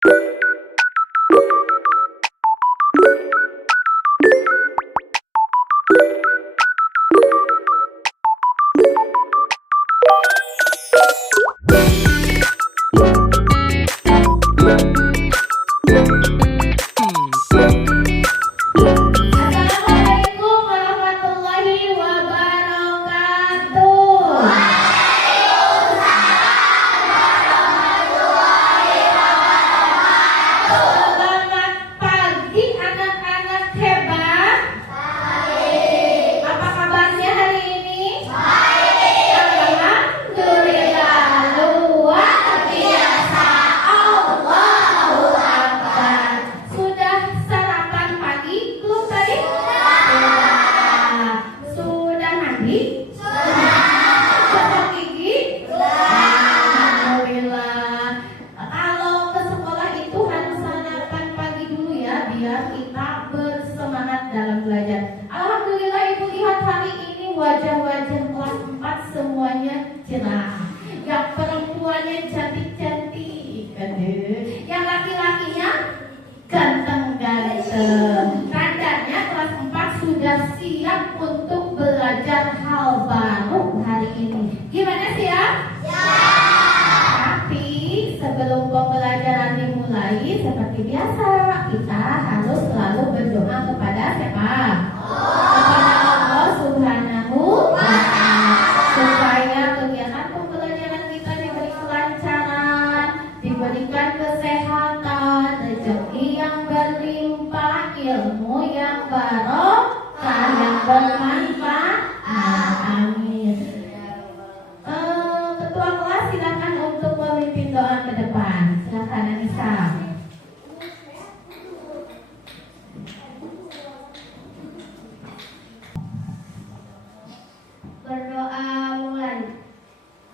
Assalamualaikum warahmatullahi wabarakatuh. Selamat pagi anak-anak hebat. Apa kabarnya hari ini? Alhamdulillah, luar biasa. Allahu Akbar. Sudah sarapan pagi belum tadi? Sudah mandi? Gosok gigi? Alhamdulillah. Kalau ke sekolah itu harus sarapan pagi dulu ya, biar kita bersemangat dalam belajar. Alhamdulillah, Ibu lihat hari ini wajah-wajah kelas 4 semuanya cerah. Yang perempuannya cantik-cantik, yang laki-lakinya ganteng-ganteng. Tandanya kelas 4 sudah siap untuk belajar hal baru hari ini. Gimana siap? Tapi sebelum pembelajaran dimulai, seperti biasa kita harus selalu berdoa kepada siapa? Kepada Allah Subhanahu wa Ta'ala, supaya kegiatan pembelajaran kita diberi kelancaran, diberikan kesehatan, rezeki yang berlimpah, ilmu yang barokah, yang bermanfaat. Amin. Ketua kelas silakan untuk memimpin doa ke depan. Silakan Anissa. Berdoa mulai.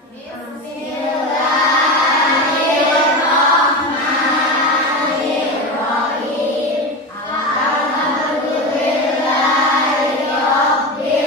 Bismillahirrahmanirrahim. Alhamdulillahirabbil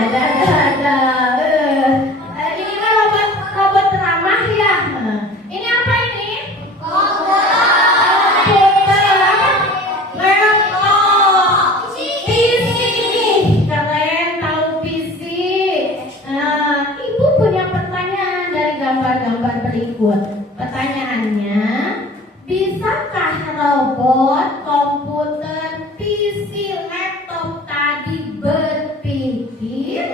Ini kan robot ramah ya. Ini apa ini? Komputer. Laptop. PC. Kalian tahu PC? Ibu punya pertanyaan dari gambar-gambar berikut. Pertanyaannya, bisakah robot, komputer, PC, laptop tadi berpikir?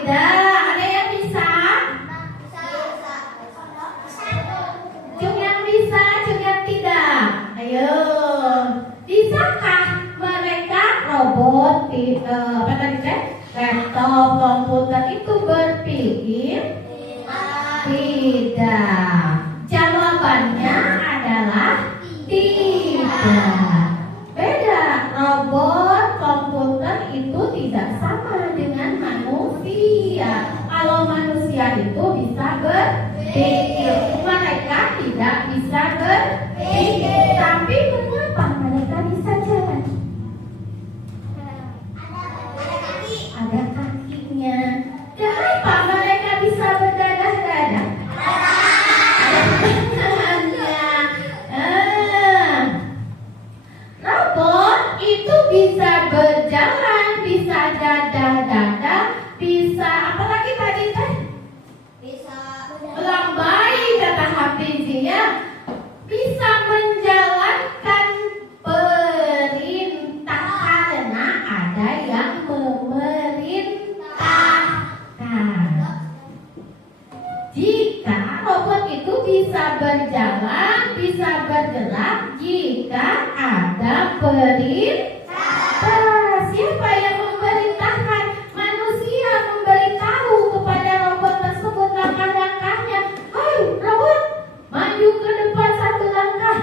Tidak. Ada yang bisa? Cung yang bisa, cung yang tidak. Ayo. Bisakah mereka robot, apa tadi teh? Laptop, komputer itu berpikir? Tidak. Jawabannya adalah tidak. Beda. Robot, komputer itu tidak sama dengan manusia. Kalau manusia itu bisa berpikir, mereka tidak bisa berpikir. Tapi mengapa mereka bisa jalan? Ada kakinya. Kenapa mereka bisa berdadah-dadah? Robot itu bisa berjalan, bisa dadah-dadah, bisa apa lagi tadi teh? Bisa melambai kata Hafiz ya. Bisa menjalankan perintah karena ada yang memerintahkan. Jika robot itu bisa berjalan, bisa bergerak jika ada perintah. Siapa yang memerintahkan? Manusia memberitahu kepada robot tersebut langkah-langkahnya. Hai robot, maju ke depan satu langkah.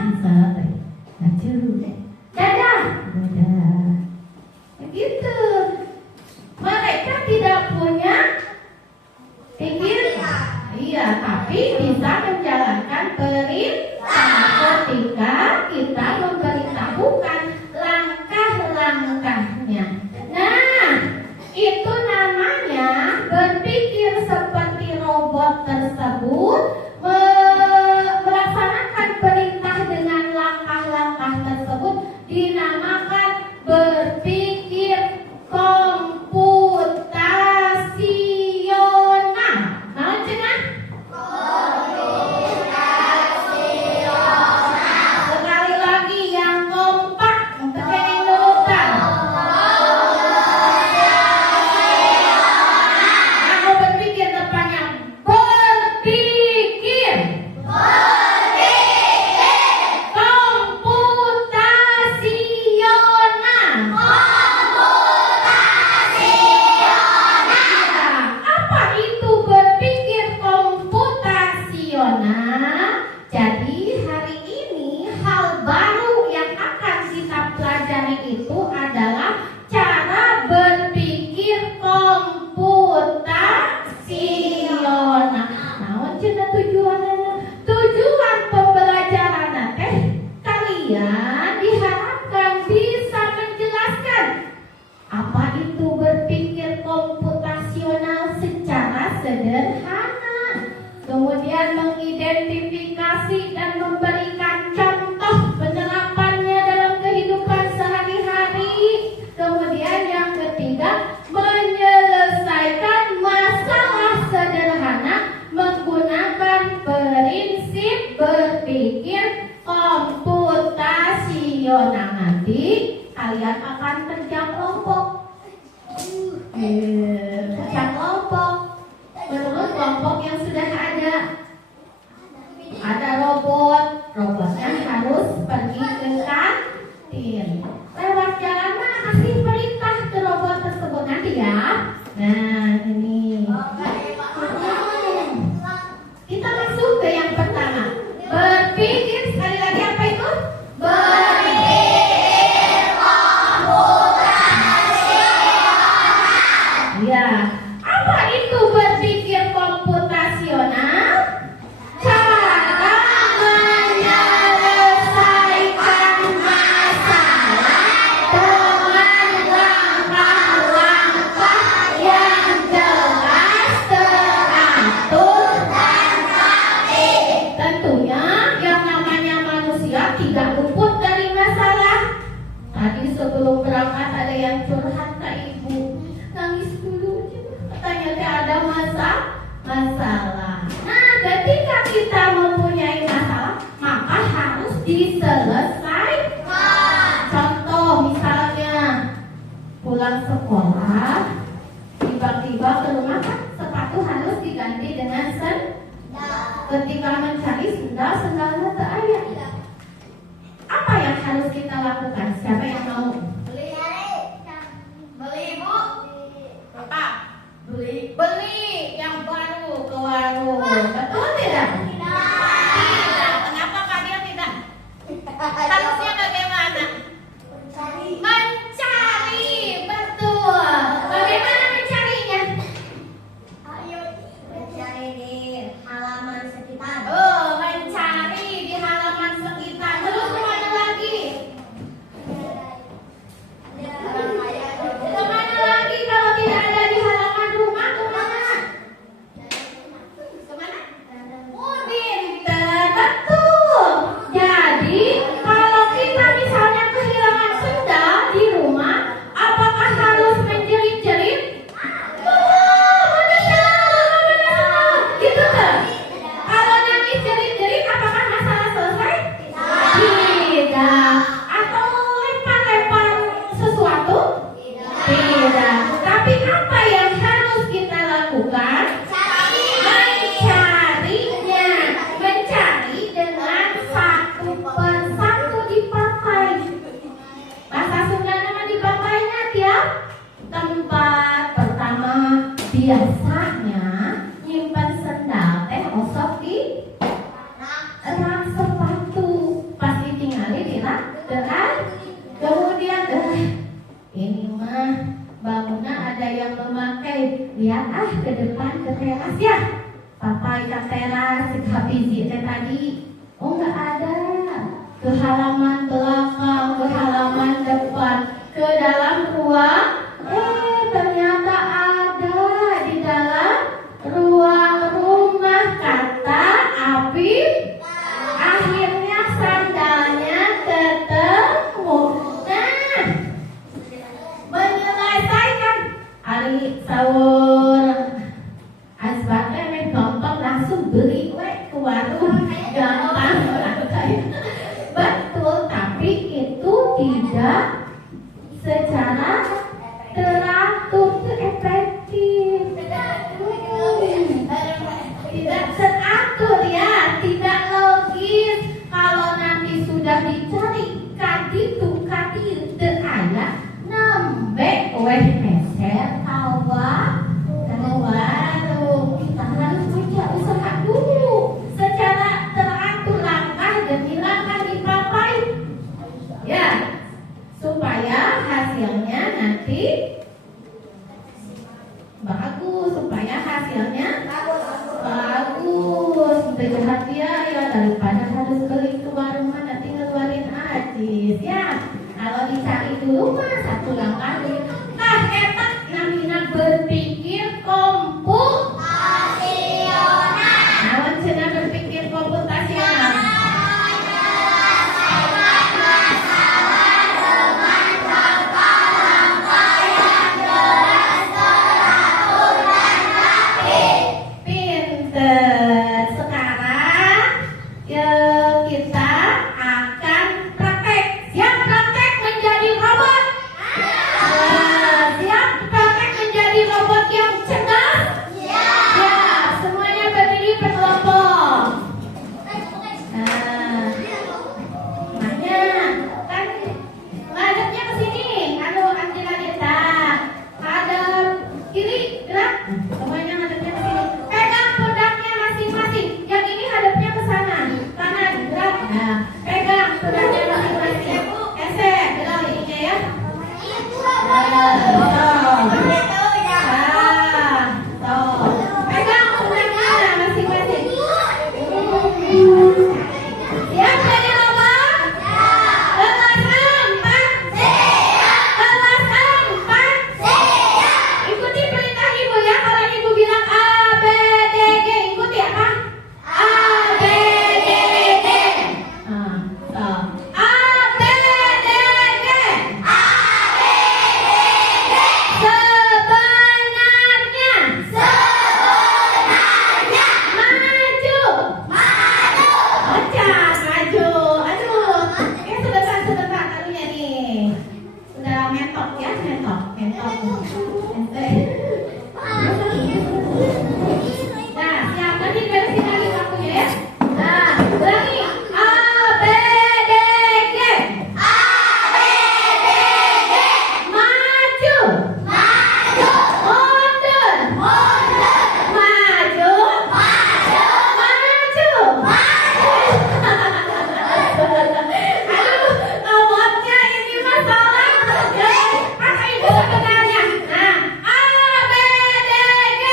Maju. Dadah. Dadah. Begitu. Mereka tidak punya pikir. Iya, tapi bisa menjalankan perintah ketika kita memberitahukan langkah-langkahnya. Nah, itu namanya berpikir seperti robot tersebut, melaksanakan perintah dengan langkah-langkah tersebut dinamakan berpikir komputasional. Mau cenah? Sekali lagi yang kompak, pakai nurutan. Aku berpikir depannya berpikir. Apa itu berpikir komputasional? Jadi hari ini hal baru yang akan kita pelajari itu adalah cara berpikir komputasional. Nah, cenah tujuannya? Tujuan pembelajaran teh kalian diharapkan bisa menjelaskan apa itu berpikir komputasional secara sederhana, kemudian mengidentifikasi dan memberikan contoh penerapannya dalam kehidupan sehari-hari. Kemudian yang ketiga, menyelesaikan masalah sederhana menggunakan prinsip berpikir komputasional. Nanti kalian akan kerja kelompok. Kerja kelompok menurut kelompok yang sudah ada. Ada robotnya harus pergi ke kantin. Lewat jalan kasih perintah ke robot tersebut nanti ya. Nah ini. Kita masuk ke yang pertama. Berpikir, sekali lagi apa itu? Berpikir komputasional. Ya, apa itu berpikir komputasional? Cara menyelesaikan sebelum berangkat ada yang curhat ke ibu. Nangis dulu, katanya tidak ada masalah. Nah, ketika kita mempunyai masalah, maka harus diselesaikan. Contoh misalnya pulang sekolah, tiba-tiba ke rumah kan sepatu harus diganti dengan sendal. Ketika mencari sendalnya tak ada. Apa yang harus kita lakukan? Siapa yang mau? Beli Bu. Apa? Beli yang baru ke warung. Betul tidak? Tidak. Kenapa kalian tidak? Harusnya bagaimana? Mencari. Betul. Bagaimana mencarinya? Mencari di halaman sekitar. Oh, mencari di halaman sekitar. Terus kemana lagi? Kemana lagi kalau tidak ada di halaman rumah? Kemana? Oh, pintar. Betul. Jadi, kalau kita misalnya kehilangan sendal di rumah, apakah harus menjerit-jerit? Gitu kan? Kalau nangis jerit-jerit, apakah masalah selesai? Tidak. Atau lempar-lempar sesuatu? Tidak. Tapi apa yang harus kita lakukan? Mencarinya. Mencari dengan satu persatu dipakai. Bahasa Sunda nama dipakainya tiap tempat. Pertama, biasanya nyimpan sendal teh osok di rak sepatu. Pas ditinggalin di rak depan. Kemudian ini mah bangunan ada yang memakai. Lihat ke depan ke teras ya. Papai ke teras habis tadi. Oh nggak ada. Ke halaman belakang, ke halaman depan, ke dalam ruang. Ternyata ada di dalam ruang rumah, kata Apip. Akhirnya sandalnya ketemu. Nah, menyelesaikan ari sahur asbaknya main gampang langsung beli ke warung gampang. Betul, tapi itu tidak secara teratur, efektif. Tidak teratur ya, tidak logis. Kalau nanti sudah dicari kaditu teu aya nembe weh meser kawa kana warung. Kita harus punya usaha dulu secara teratur, langkah demi langkah dipapai ya, supaya hasilnya nanti bagus, supaya hasilnya bagus. Berjahat dia ya, daripada harus beli ke warung nanti ngeluarin ajis ya. Kalau dicari dulu mah satu langkah dulu. Nah, etak namina berpikir komputasional. Nawan cenah berpikir komputasional. A mentok ya, mentok. Nah, siap, nanti beresin lagi waktunya ya. Nah, ulangi. A, B, D, G. Maju. Mundur. Maju. Aduh, robotnya ini masalah. Pakai ibu sebenarnya. Nah, A, B, D, G.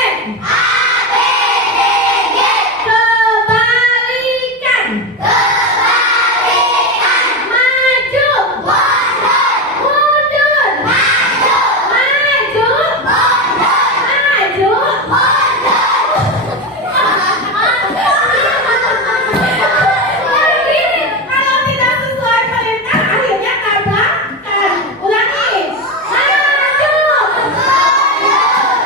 Kebalikan. Maju. Mundur. Maju. Gini, kalau tidak sesuai perintah akhirnya tabrakan. Ulangi. Maju.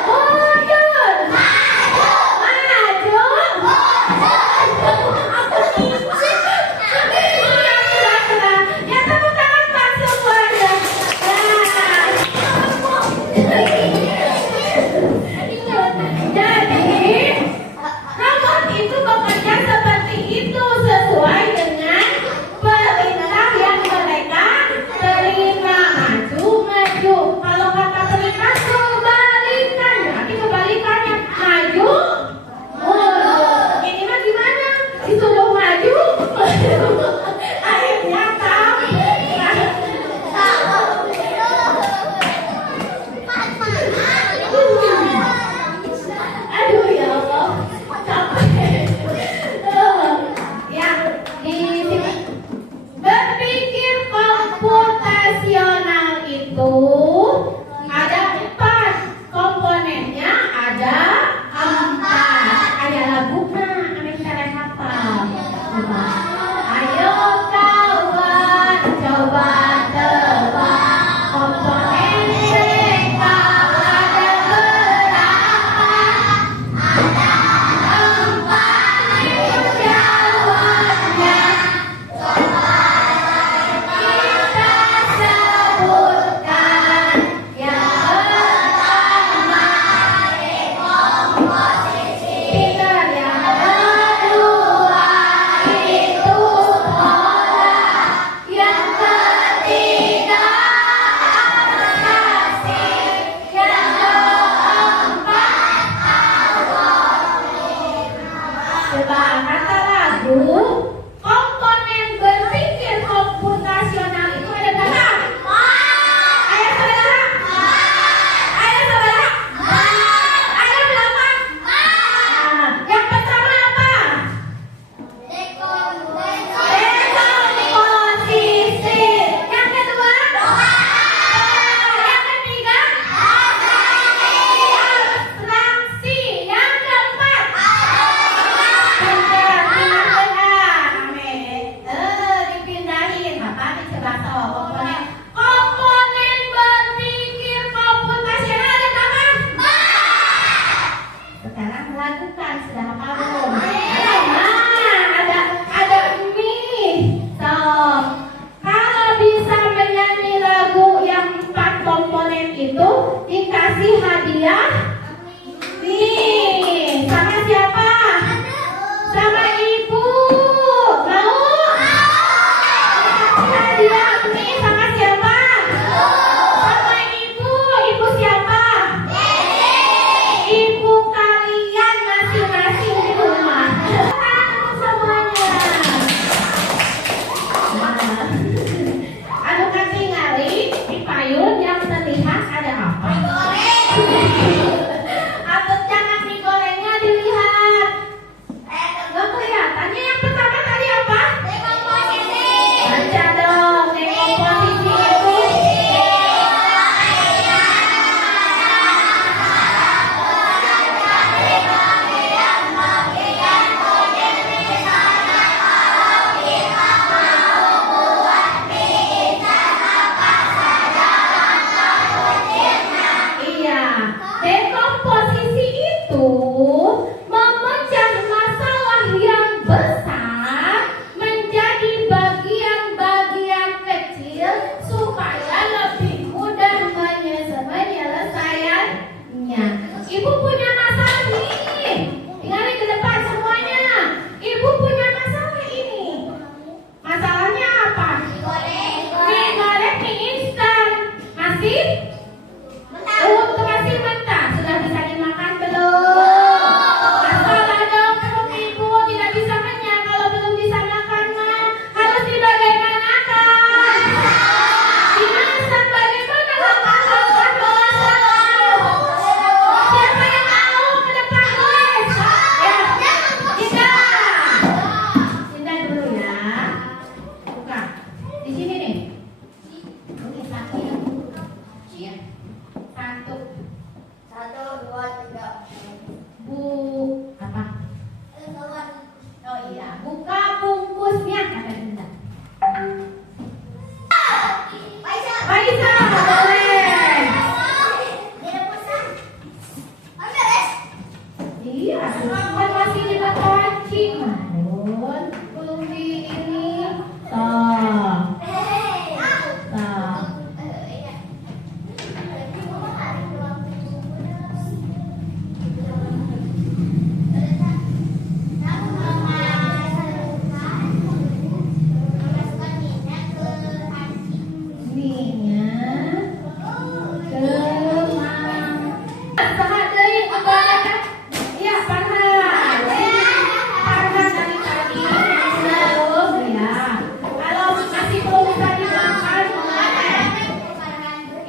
Mundur. Maju. Ya, tepuk tangan Pak semuanya. Jadi robot itu bekerja seperti itu sesuai dengan perintah yang mereka terima. Maju. Kalau kata perintah kebalikan, berarti kebalikannya maju. Ini mah gimana? Disuruh maju. Akhirnya aduh ya Allah, capek. Yang di sini berpikir komputasional itu ada 4 komponennya, ada 4. Ada lagunya, ane cara hafal. Coba. Ayo kawan, coba tebak komponen mereka ada berapa? Jawabnya kita sebutkan.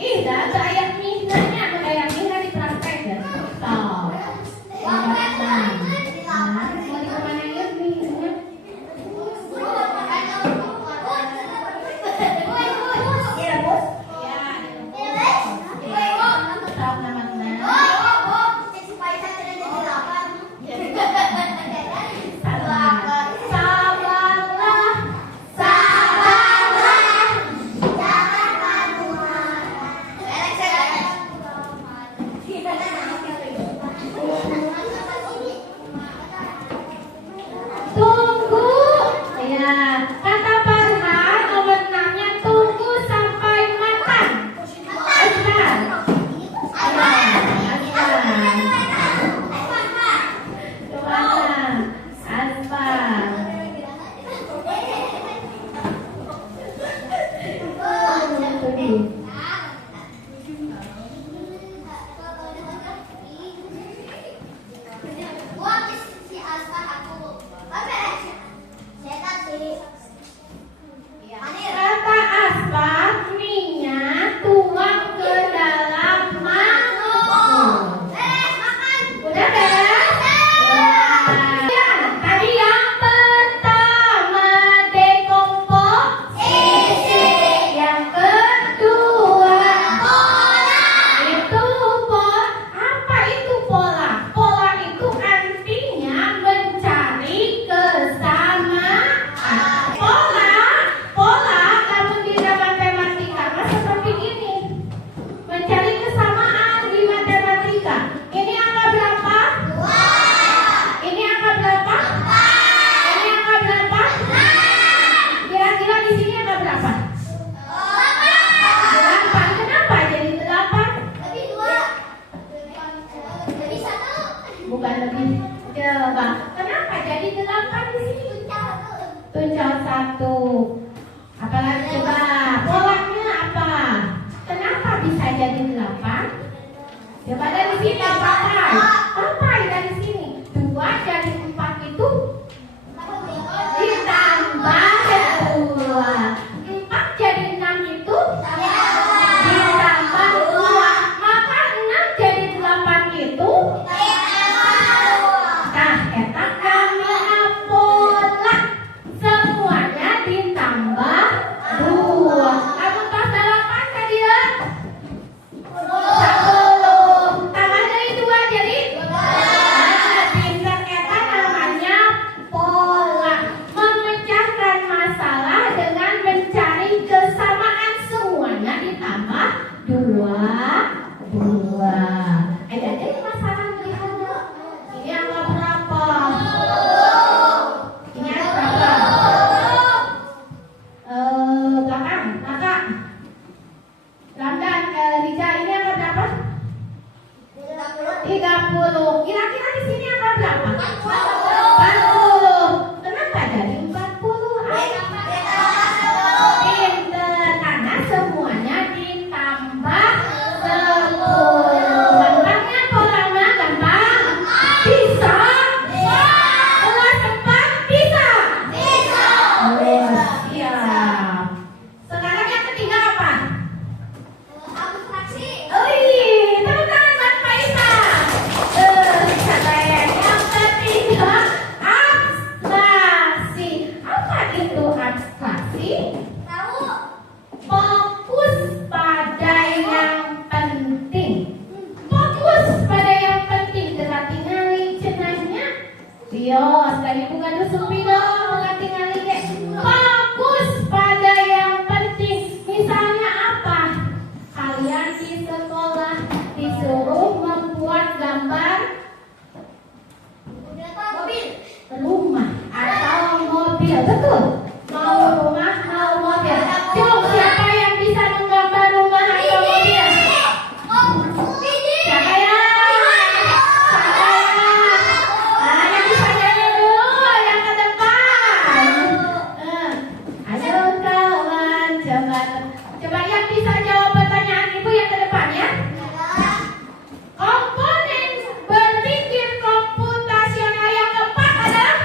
Ih, dah ada ayat mihnanya, ada ayat mihna dipraktek ya. Tuh. Nah, mau dikemanain mihna? Tunggu, ya. Kata Farhan, wewenangnya tunggu sampai matang. Aslan. Kata Aslan, minyak tuang ke dalam mangkuk. Udah beres? Ya, tadi yang pertama dekomposisi, yang kedua itu apa itu pola? Pola itu artinya mencari kesamaan. Pola namun di matematika mah seperti ini. Mencari kesamaan di matematika. Ini angka berapa? Ini angka berapa? Ini angka berapa? Kira-kira di sini angka berapa? 8. Kenapa jadi 8? Bukan lebih. Coba. Kenapa jadi 8 di sini? Tunjuk 1. Apalagi coba. Polanya apa? Kenapa bisa jadi 8? Coba dari sini papai dari sini. 2 jadi 4 itu ditambah 2. 4 jadi 6 itu ditambah 2. Maka 6 jadi 8 itu. Nah, eta kami pola. Semuanya ditambah 2. Kamu pas 8 tadi ya? 10. Tambah dari 2 jadi? Pinter eta namanya pola. Memecahkan masalah dengan mencari kesamaan. Semuanya ditambah 2. Ada jadi masalah gimana? Ini angka berapa? Ini angka berapa? Belakang, kakak. Ramdan, Riza, ini angka berapa? 30. Kira-kira di sini angka berapa? 40. Kenapa jadi 40? Pinter, karena semuanya ditambah 10. Gampangnya polanya gampang? Bisa? Kelas 4 bisa? Siap. Sekarang yang ketiga apa? Tepuk tangan buat Pak Isa. Yang ketiga abstraksi. Apa itu abstraksi? Fokus pada yang penting. Fokus pada yang penting. Gerak tingali cenahnya. Bios, tadi bukan nusupi dong. Bukan tingali deh. Fokus pada yang penting. Misalnya apa? Kalian di sekolah disuruh membuat gambar rumah atau mobil. Betul? Mau rumah, mau mobil. Coba siapa yang bisa menggambar rumah atau mobil? Siapa ya? Yang bisa nyanyi dulu, yang ke depan. Ayo kawan, coba yang bisa jawab pertanyaan ibu yang ke depan ya. Komponen berpikir komputasional yang keempat adalah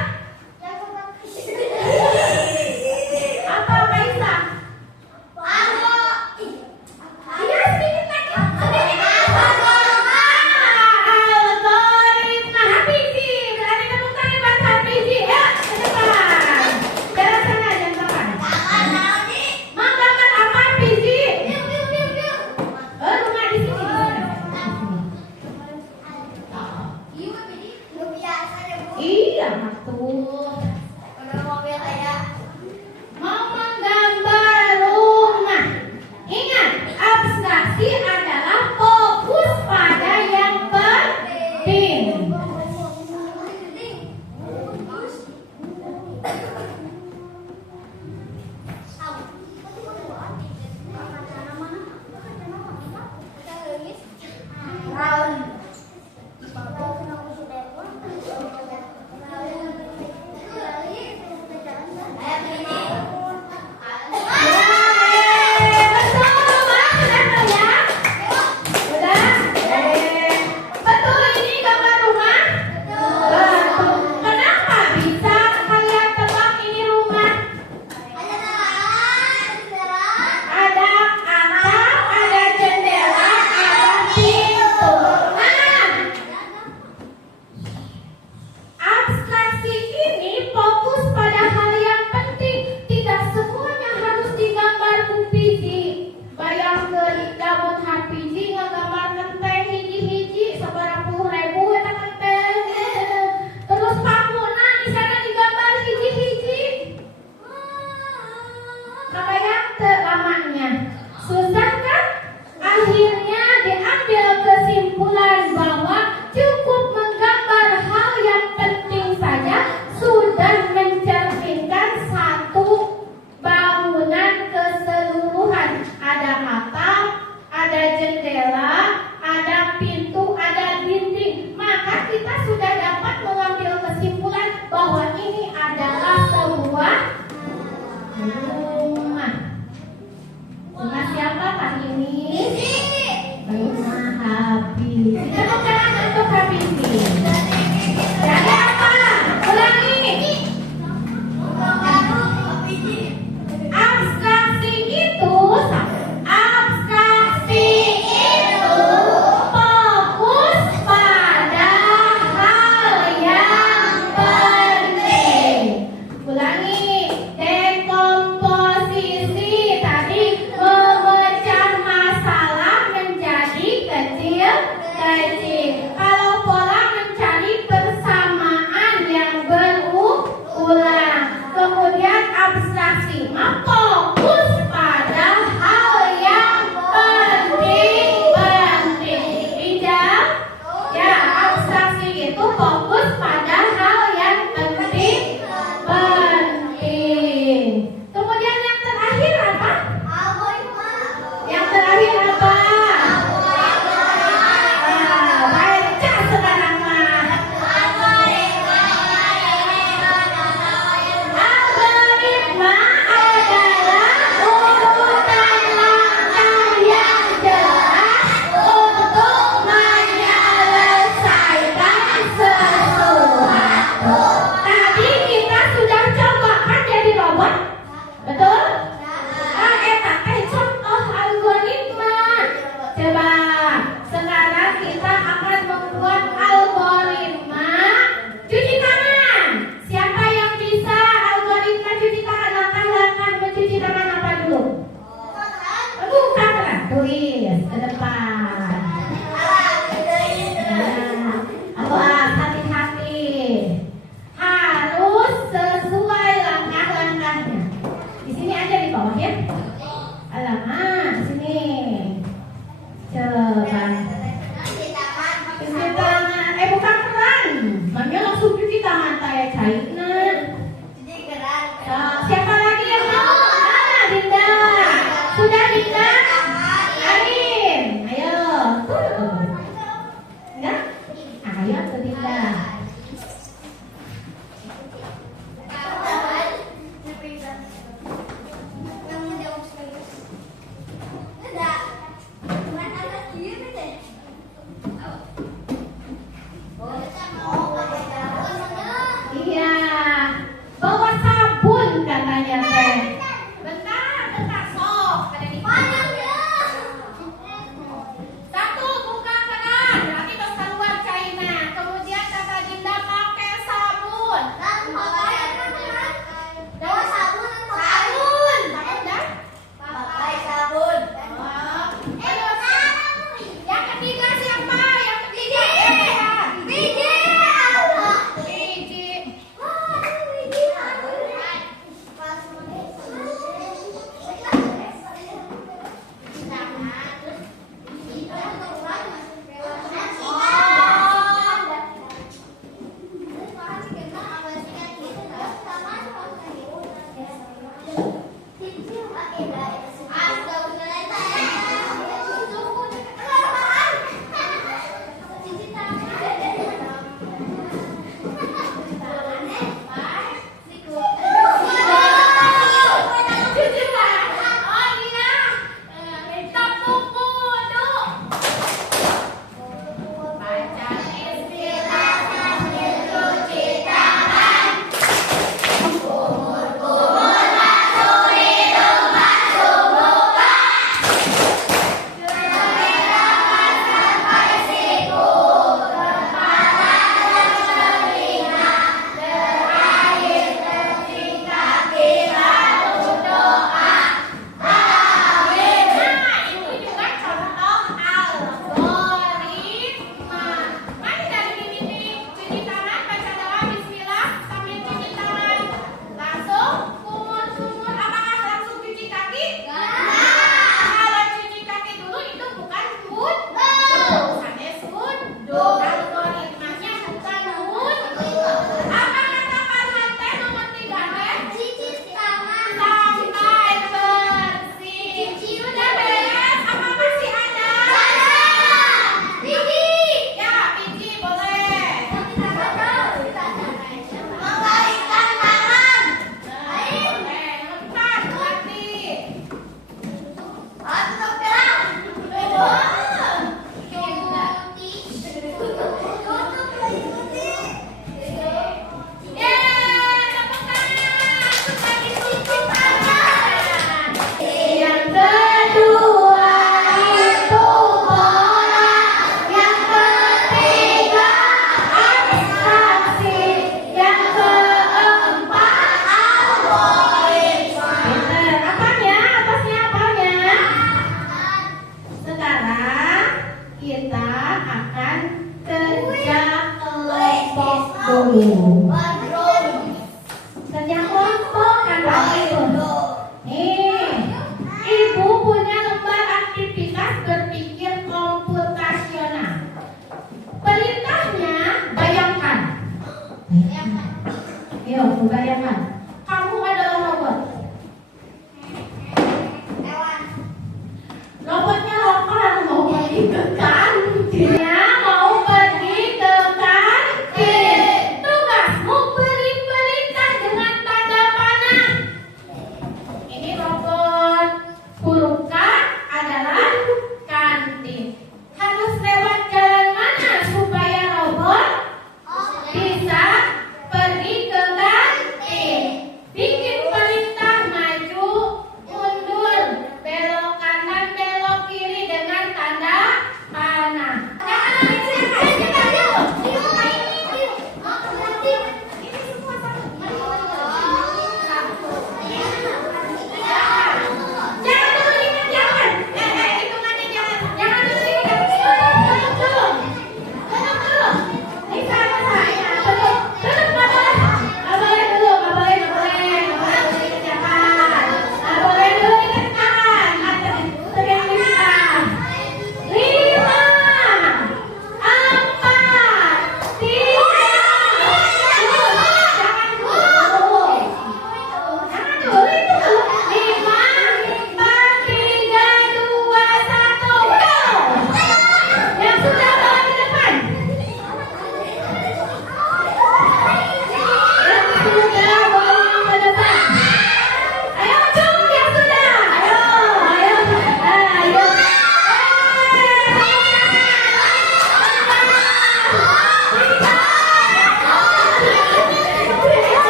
Sekarang kita akan membuat algoritma cuci tangan. Siapa yang bisa algoritma cuci tangan? Langkah-langkah mencuci tangan apa dulu? Buka keran, tulis ke depan. Hati-hati. Harus sesuai langkah-langkahnya. Di sini aja di bawah ya. Alamak, sini. Coba. Cuci tangan. Buka keran. Mami langsung cuci tangan kayak China. Siapa lagi yang mau? Dinda. Sudah Dinda? Arin. Ayo. Enggak? Ayo ke Dinda. Iya. Bawa sabun katanya teh. Bentar, sok. Ada di mana? Satu, buka keran. Nanti terus keluar China. Kemudian kata Dinda pakai sabun. Sabun. Yang ketiga siapa? Yang ketiga biji. Kerja kelompok kan itu. Nih, Ibu punya lembar aktivitas berpikir komputasional. Perintahnya bayangkan. Yuk, bayangkan. Kamu adalah robot. Robotnya lapar mau pergi ke kantin. Mau pergi ke kantin. Tugasmu beri perintah dengan tanda panah. Ini robot. Huruf K adalah kantin. Harus lewat jalan mana supaya robot bisa pergi ke kantin?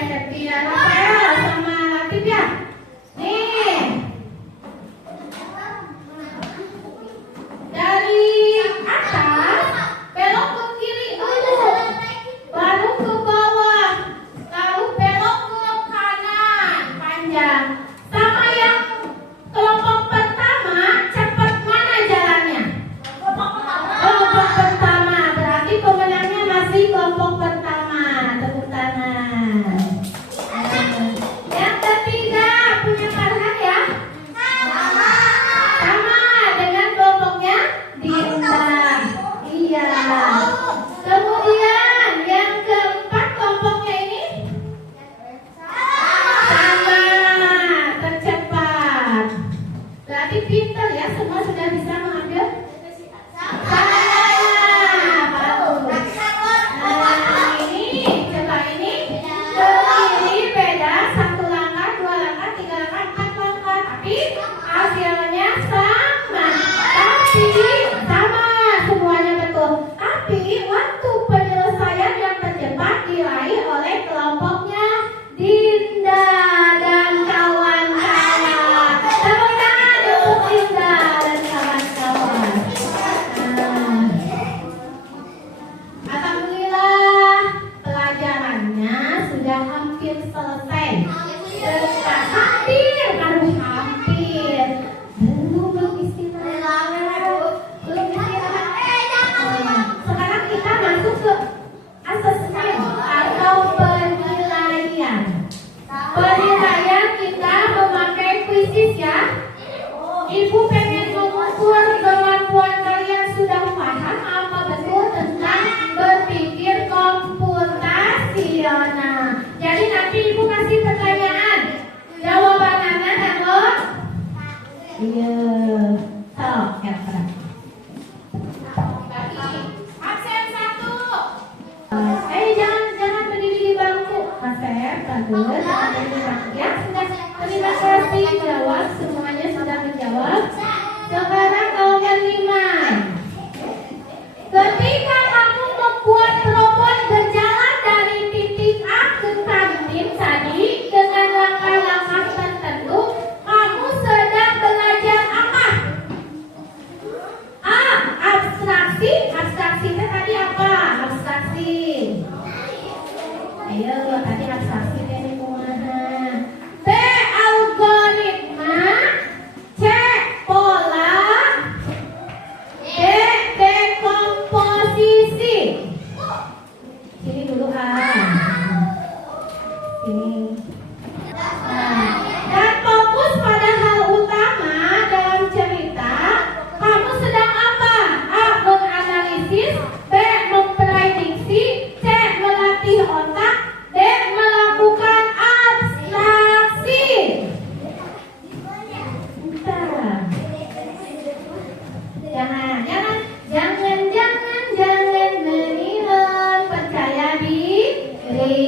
happy ya. Rafael sama Latif ya. Nih. Dari atas belok ke kiri dulu. Baru ke bawah. Lalu belok ke kanan panjang. Sama yang kelompok pertama, cepat mana jalannya? Kelompok pertama, berarti pemenangnya masih kelompok pertama. Tepuk tangan. Yang ketiga punya Farhan ya? Sama dengan kelompoknya Dinda. Iya. Kemudian yang keempat kelompoknya ini sama, tercepat. Berarti pintar ya, semua sudah bisa mengambil. Bagus. Nah, ini coba ini ke kiri beda 1 langkah, 2 langkah, 3 langkah, 4 langkah, tapi hasilnya sama. Semuanya betul. Tapi waktu penyelesaian yang tercepat diraih oleh kelompoknya Dinda dan kawan-kawan. Tepuk tangan untuk Dinda dan kawan-kawan. Alhamdulillah pelajarannya sudah hampir selesai. Hampir. Belum istirahat. Sekarang kita masuk ke asesmen atau penilaian. Penilaian kita memakai kuisis ya. Ibu pengen mengukur kemampuan kalian sudah paham apa betul tentang berpikir komputasional. Jadi nanti ibu kasih pertanyaan. Jawabannya halo. Iya. Sok, ya pernah. Absen 1. Jangan berdiri di bangku. Absen, bagus. Jangan berdiri di bangku. Ya, sudah. Terima kasih jawab. Semuanya sudah menjawab. Sekarang nomor 5. Ketika kamu membuat robot berjalan dari titik A ke kantin tadi dengan langkah-langkah tertentu, kamu sedang belajar apa? A. Abstraksi. Abstraksi itu tadi apa? Abstraksi. Ayo, tadi abstraksi dari kumaha. B. Algoritma. C. Pola. D. Dekomposisi. Sini dulu Sini. Dan fokus pada hal utama dalam cerita. Kamu sedang apa? A. Menganalisis. B. memprediksi. C. melatih otak. D. melakukan abstraksi. Bentar. Jangan menilai, percaya diri,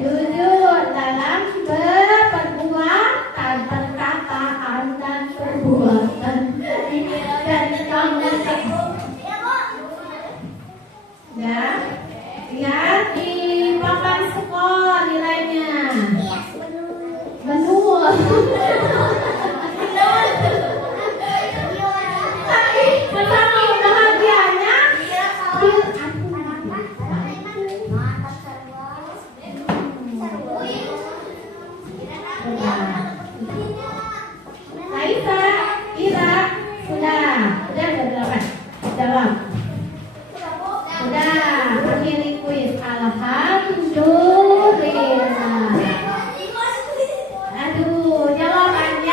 jujur dalam berperbuatan, perkataan dan perbuatan, dan komunikasi. Ya, lihat di papan sekolah nilainya. Menurut. Tapi bersama bahagianya Raisa, Ira, sudah berapa? Jawab. Sudah, akhiri kuis. Alhamdulillah. Aduh, jawabannya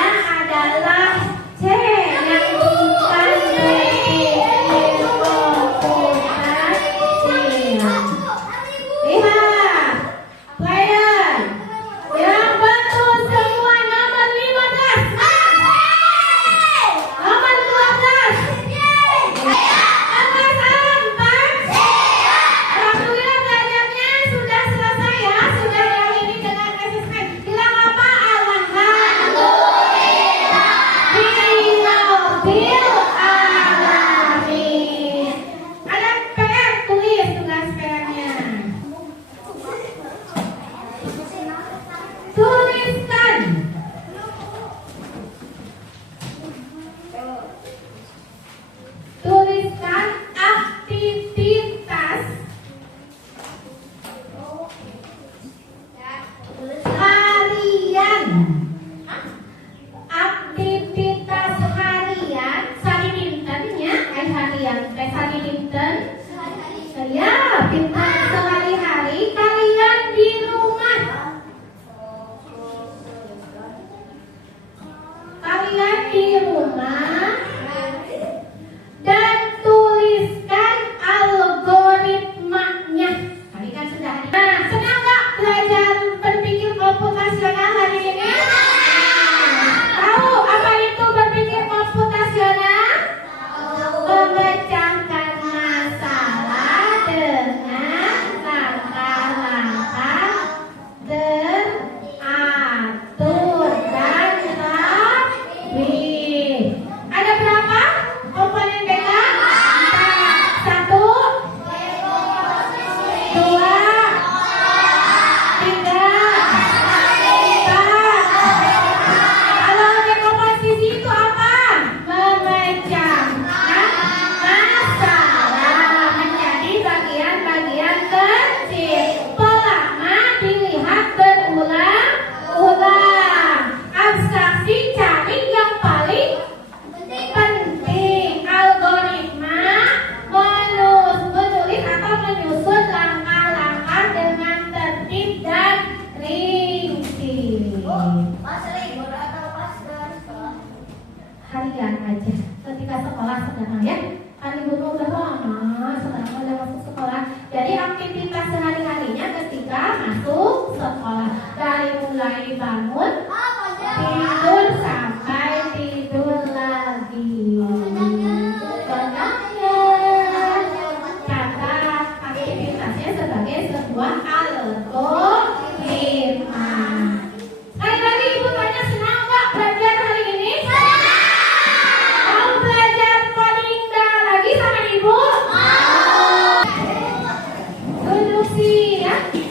sekarang ya. Kan ibu tuh udah lama sekarang udah masuk sekolah. Jadi aktivitas sehari-harinya ketika masuk sekolah dari mulai bangun tidur sampai tidur lagi. Banyaknya kata aktivitasnya sebagai sebuah algoritma. Sekali lagi ibu tanya, senang nggak belajar hari ini? Mau belajar coding lagi sama ibu? Duduk siap.